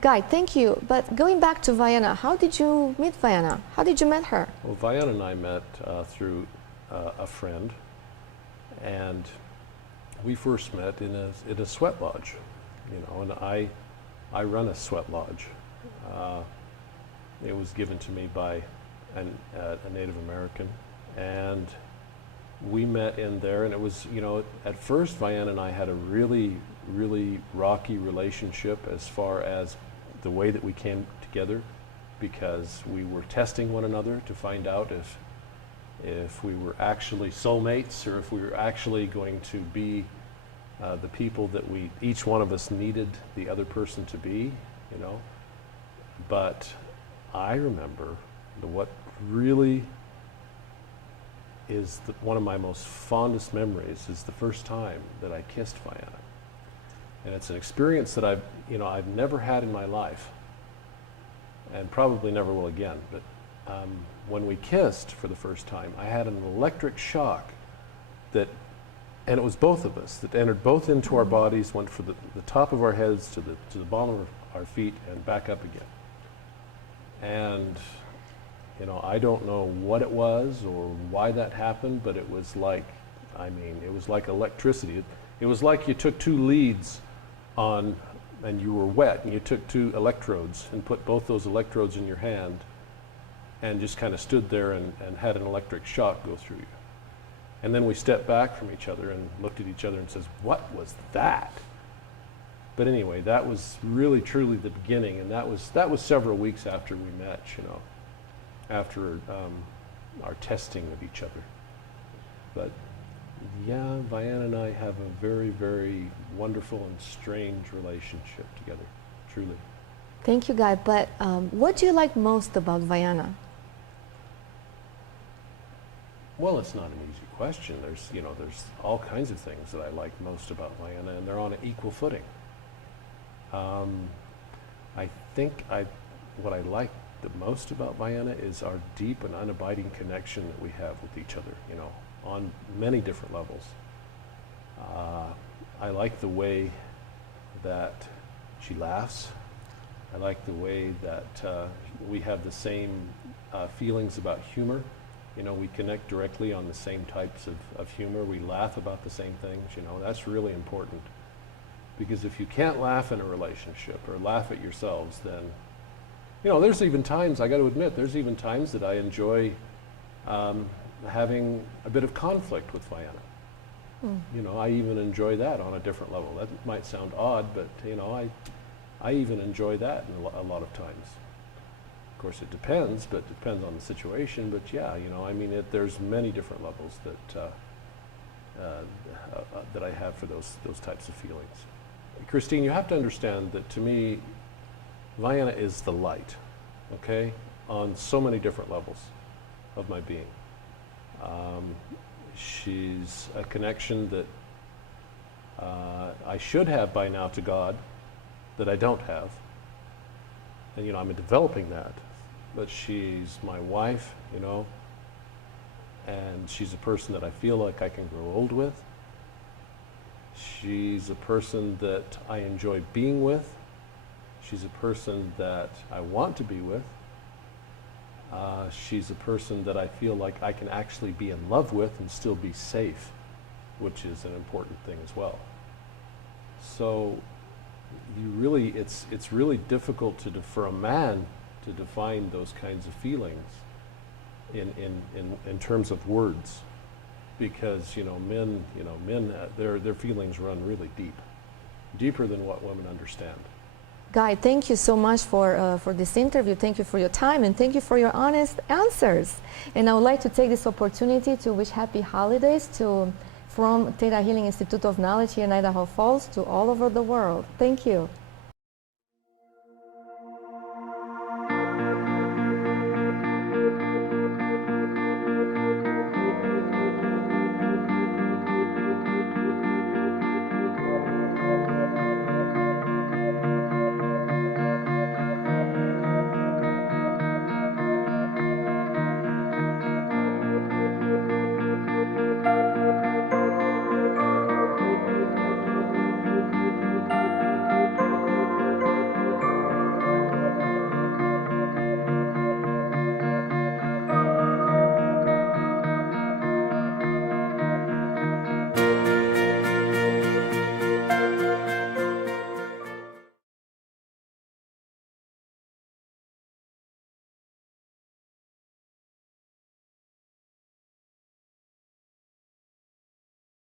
Guy, thank you. But going back to Vianna, how did you meet Vianna? How did you meet her? Well, Vianna and I met through a friend, and we first met in a sweat lodge, you know, and I run a sweat lodge. It was given to me by a Native American, and we met in there, and it was, you know, at first Vianna and I had a really, really rocky relationship as far as the way that we came together, because we were testing one another to find out if we were actually soulmates, or if we were actually going to be the people that each one of us needed the other person to be, you know. But I remember what really is one of my most fondest memories is the first time that I kissed Vianna. And it's an experience that I've never had in my life, and probably never will again. But when we kissed for the first time, I had an electric shock and it was both of us, that entered both into our bodies, went from the top of our heads to the bottom of our feet and back up again. And you know, I don't know what it was or why that happened, but it was like, I mean, it was like electricity. It was like you took two leads on, and you were wet, and you took two electrodes and put both those electrodes in your hand and just kind of stood there and had an electric shock go through you. And then we stepped back from each other and looked at each other and says, what was that? But anyway, that was really truly the beginning, and that was several weeks after we met, you know, after our testing of each other. But yeah, Vianna and I have a very, very wonderful and strange relationship together, truly. Thank you, Guy. But what do you like most about Vianna? Well, it's not an easy question. There's all kinds of things that I like most about Vianna, and they're on an equal footing. I think what I like the most about Vianna is our deep and unabiding connection that we have with each other, you know, on many different levels. I like the way that she laughs. I like the way that we have the same feelings about humor. You know, we connect directly on the same types of humor. We laugh about the same things, you know. That's really important, because if you can't laugh in a relationship or laugh at yourselves, then, you know, there's even times, I got to admit, there's even times that I enjoy having a bit of conflict with Vianna. You know, I even enjoy that on a different level. That might sound odd, but, you know, I even enjoy that a lot of times. Of course, it depends, but it depends on the situation. But yeah, you know, I mean, there's many different levels that I have for those types of feelings. Christine, you have to understand that to me, Vianna is the light, okay, on so many different levels of my being. She's a connection that I should have by now to God, that I don't have. And, you know, I'm developing that. But she's my wife, you know, and she's a person that I feel like I can grow old with. She's a person that I enjoy being with. She's a person that I want to be with. She's a person that I feel like I can actually be in love with and still be safe, which is an important thing as well. So it's really difficult for a man to define those kinds of feelings in terms of words, because, you know, men, their feelings run really deep, deeper than what women understand. Guy, thank you so much for this interview. Thank you for your time, and thank you for your honest answers. And I would like to take this opportunity to wish happy holidays from Theta Healing Institute of Knowledge here in Idaho Falls to all over the world. Thank you.